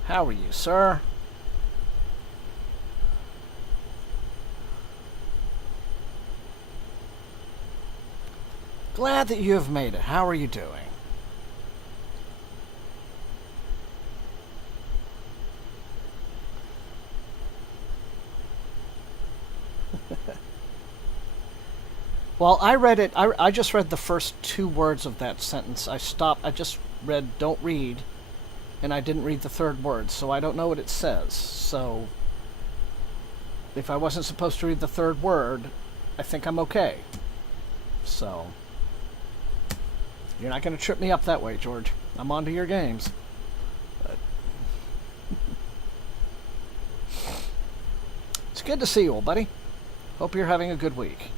How are you, sir? Glad that you have made it. How are you doing? Well, I read it. I just read the first 2 words of that sentence. I stopped. I just read "don't read," and I didn't read the 3rd word, so I don't know what it says. So, if I wasn't supposed to read the 3rd word, I think I'm okay. So, you're not going to trip me up that way, George. I'm onto your games. But it's good to see you, old buddy. Hope you're having a good week.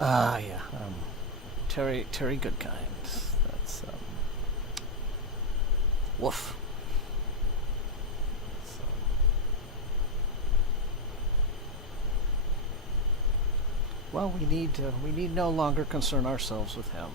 Yeah. Terry Goodkind. That's woof. So, well, we need no longer concern ourselves with him.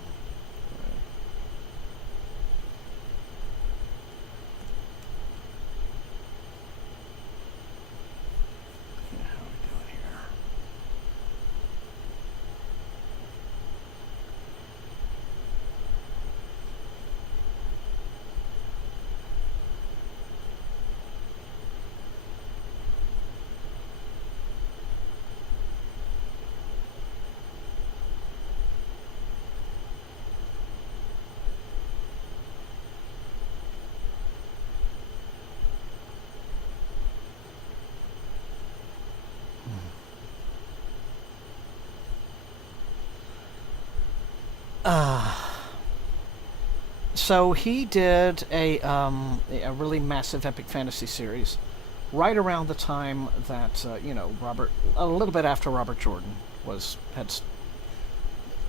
So he did a really massive epic fantasy series right around the time that Robert, a little bit after Robert Jordan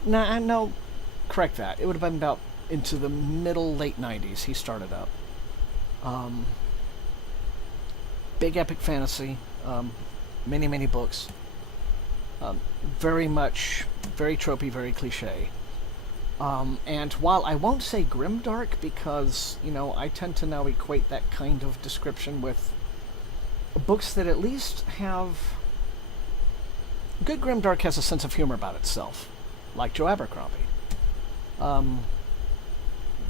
no, correct that. It would have been about into the late 90s he started up. Big epic fantasy, many books. Very tropey, very cliche. And while I won't say grimdark because, I tend to now equate that kind of description with books that at least have... Good grimdark has a sense of humor about itself, like Joe Abercrombie.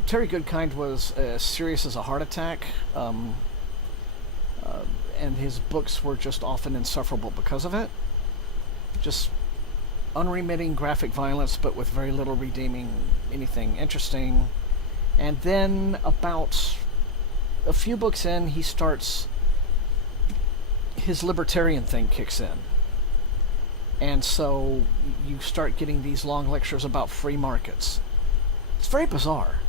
Terry Goodkind was serious as a heart attack, and his books were just often insufferable because of it. Just unremitting graphic violence, but with very little redeeming anything interesting. And then about a few books in, his libertarian thing kicks in. And so you start getting these long lectures about free markets. It's very bizarre.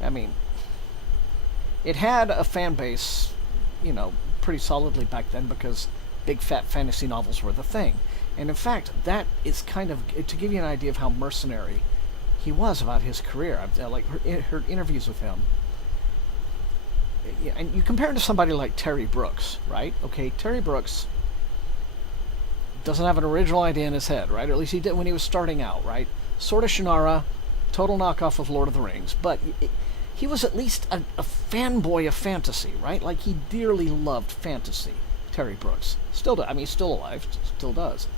I mean, it had a fan base, pretty solidly back then because big fat fantasy novels were the thing. And in fact, that is kind of, to give you an idea of how mercenary he was about his career. I've heard interviews with him. And you compare him to somebody like Terry Brooks, right? Okay, Terry Brooks doesn't have an original idea in his head, right? Or at least he did when he was starting out, right? Sword of Shannara, total knockoff of Lord of the Rings. But he was at least a fanboy of fantasy, right? Like, he dearly loved fantasy, Terry Brooks. Still does. I mean, he's still alive, still does.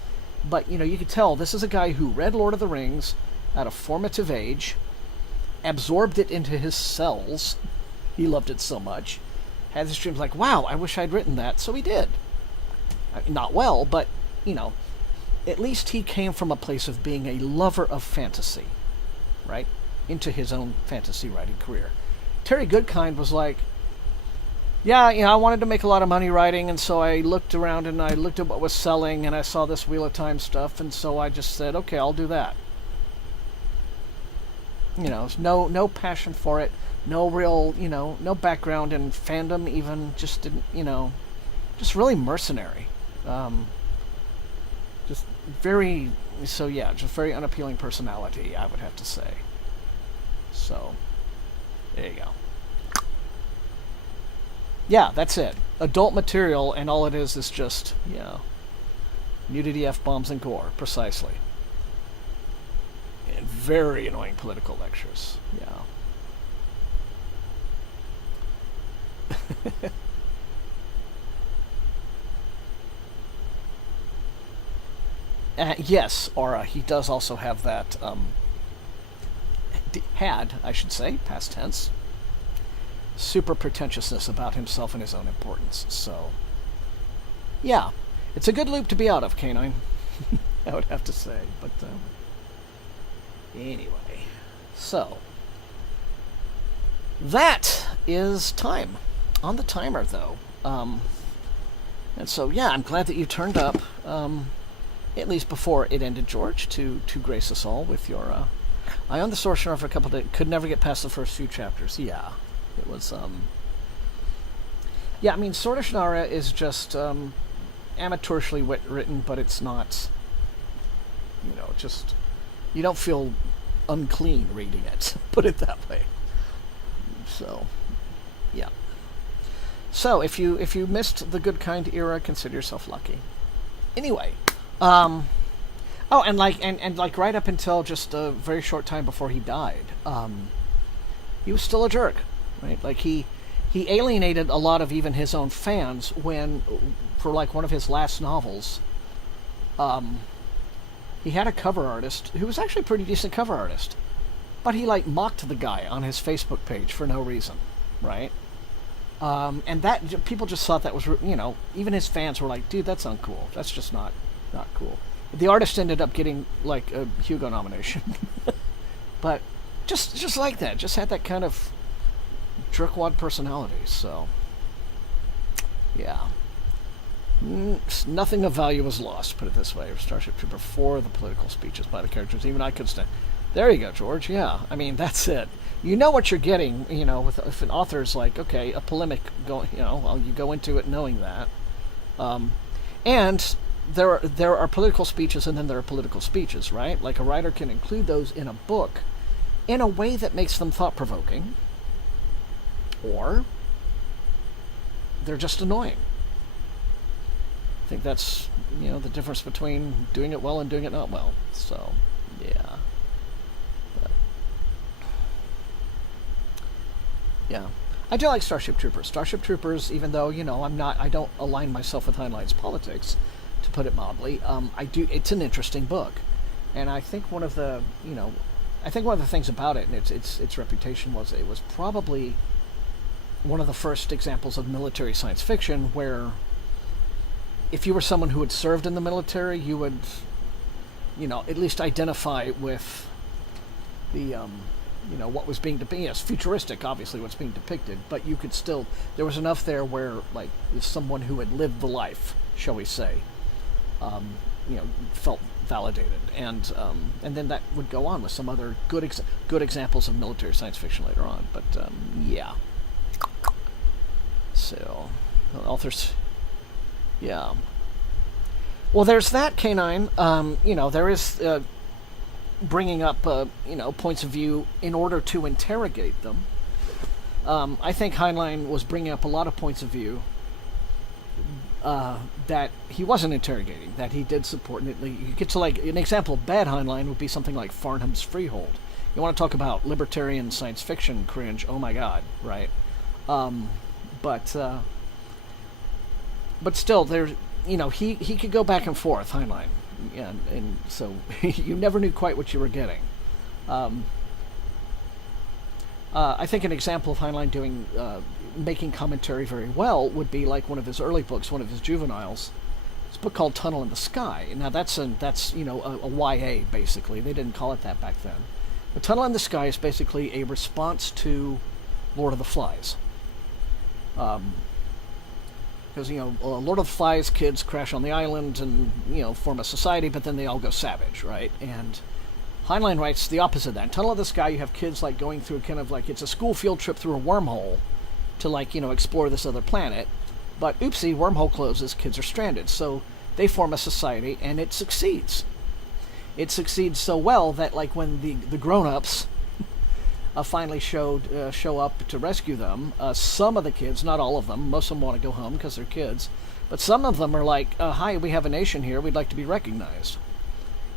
But, you could tell this is a guy who read Lord of the Rings at a formative age, absorbed it into his cells. He loved it so much. Had this dream like, wow, I wish I'd written that. So he did. Not well, but, at least he came from a place of being a lover of fantasy, right? Into his own fantasy writing career. Terry Goodkind was like, yeah, I wanted to make a lot of money writing, and so I looked around and I looked at what was selling, and I saw this Wheel of Time stuff, and so I just said, okay, I'll do that. No passion for it, no real, no background in fandom even, just didn't, just really mercenary. Just very unappealing personality, I would have to say. So, there you go. Yeah, that's it. Adult material, and all it is just, nudity, F-bombs, and gore, precisely. And very annoying political lectures, yes, Aura, he does also have that, I should say, past tense, super pretentiousness about himself and his own importance. So, yeah, it's a good loop to be out of, K9. I would have to say. But anyway, so that is time on the timer, though. And so, yeah, I'm glad that you turned up, at least before it ended, George, to grace us all with your. I owned the Sorcerer for a couple of days. Could never get past the first few chapters. Yeah. It was, yeah, I mean, Sword of Shannara is just, amateurishly written, but it's not, just, you don't feel unclean reading it, put it that way. So, yeah. So, if you missed the Goodkind era, consider yourself lucky. Anyway, oh, and right up until just a very short time before he died, he was still a jerk. Right? Like, he alienated a lot of even his own fans when, for one of his last novels, he had a cover artist who was actually a pretty decent cover artist, but he mocked the guy on his Facebook page for no reason, right? And that people just thought that was, even his fans were like, dude, that's uncool. That's just not cool. The artist ended up getting a Hugo nomination, but just like that, just had that kind of jerkwad personality. So, yeah, nothing of value was lost. Put it this way: Starship Trooper 4, the political speeches by the characters. Even I could stand. There you go, George. Yeah, I mean that's it. You know what you're getting. If an author's like, okay, a polemic, you go into it knowing that, and there are political speeches, and then there are political speeches, right? Like a writer can include those in a book, in a way that makes them thought provoking, or they're just annoying. I think that's the difference between doing it well and doing it not well. So, yeah. Yeah, I do like Starship Troopers. Starship Troopers, even though I don't align myself with Heinlein's politics, to put it mildly. I do. It's an interesting book, and I think one of the things about it and its reputation was it was probably one of the first examples of military science fiction where, if you were someone who had served in the military, you would, at least identify with the what was being depicted. Yes, futuristic, obviously, what's being depicted, but you could still, there was enough there where, like, someone who had lived the life, shall we say, felt validated, and then that would go on with some other good examples of military science fiction later on. But yeah, so authors, yeah. Well, there's that, K9. There is. Bringing up, points of view in order to interrogate them. I think Heinlein was bringing up a lot of points of view that he wasn't interrogating, that he did support. And you get to, like, an example of bad Heinlein would be something like Farnham's Freehold. You want to talk about libertarian science fiction cringe? Oh my God, right? But still, there's, he could go back and forth, Heinlein. Yeah, and so you never knew quite what you were getting. I think an example of Heinlein making commentary very well would be like one of his early books, one of his juveniles. It's a book called Tunnel in the Sky. Now that's a YA, basically. They didn't call it that back then. But Tunnel in the Sky is basically a response to Lord of the Flies. Because, Lord of the Flies kids crash on the island and, form a society, but then they all go savage, right? And Heinlein writes the opposite of that. In Tunnel of the Sky, you have kids, like, going through kind of like, it's a school field trip through a wormhole to, like, explore this other planet. But, oopsie, wormhole closes, kids are stranded. So they form a society, and it succeeds. It succeeds so well that, like, when the grown-ups finally show up to rescue them, some of the kids, not all of them, most of them want to go home because they're kids, but some of them are like, hi, we have a nation here, we'd like to be recognized.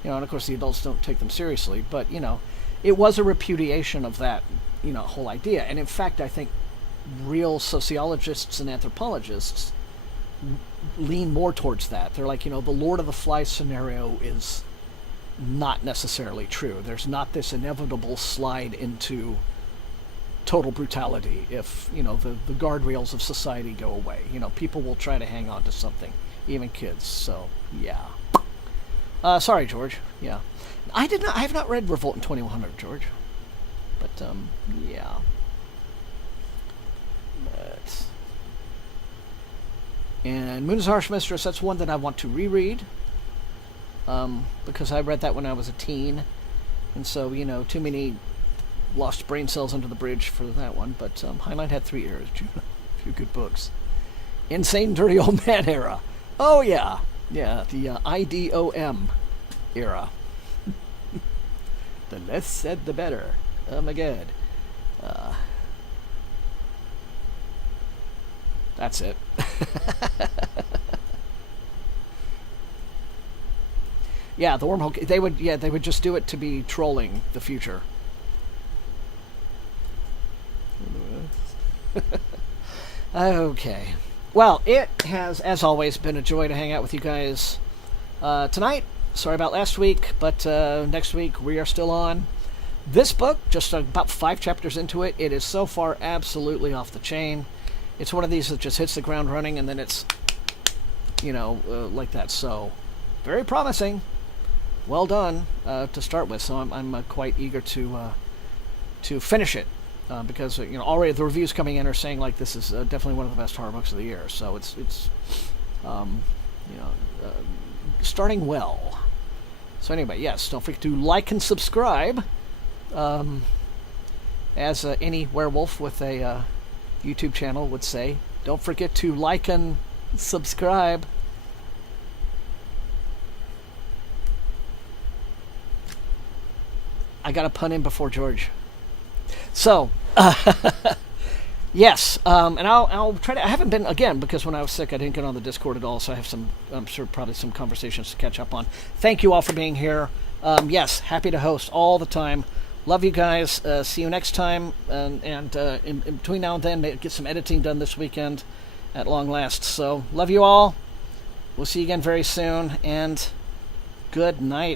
And of course the adults don't take them seriously, but, it was a repudiation of that, whole idea. And in fact, I think real sociologists and anthropologists lean more towards that. They're like, the Lord of the Flies scenario is not necessarily true. There's not this inevitable slide into total brutality if, the guardrails of society go away. People will try to hang on to something, even kids. So, yeah. Sorry, George. Yeah. I have not read Revolt in 2100, George. But, yeah. And Moon's Harsh Mistress, that's one that I want to reread. Because I read that when I was a teen, and so, too many lost brain cells under the bridge for that one, but Heinlein had 3 eras, a few good books. Insane Dirty Old Man era. Oh, yeah. Yeah, the IDOM era. The less said, the better. Oh, my God. That's it. Yeah, the wormhole. They would just do it to be trolling the future. Okay. Well, it has, as always, been a joy to hang out with you guys tonight. Sorry about last week, but next week we are still on. This book, just about 5 chapters into it, it is so far absolutely off the chain. It's one of these that just hits the ground running, and then it's, like that. So, very promising. Well done to start with. So I'm quite eager to finish it because already the reviews coming in are saying like this is definitely one of the best horror books of the year. So it's starting well. So anyway, yes, don't forget to like and subscribe As any werewolf with a YouTube channel would say, don't forget to like and subscribe. I got a pun in before George. So, yes, and I'll try to. I haven't been again because when I was sick, I didn't get on the Discord at all. So I have some, I'm sure, probably some conversations to catch up on. Thank you all for being here. Yes, happy to host all the time. Love you guys. See you next time. And in between now and then, get some editing done this weekend at long last. So, love you all. We'll see you again very soon. And good night.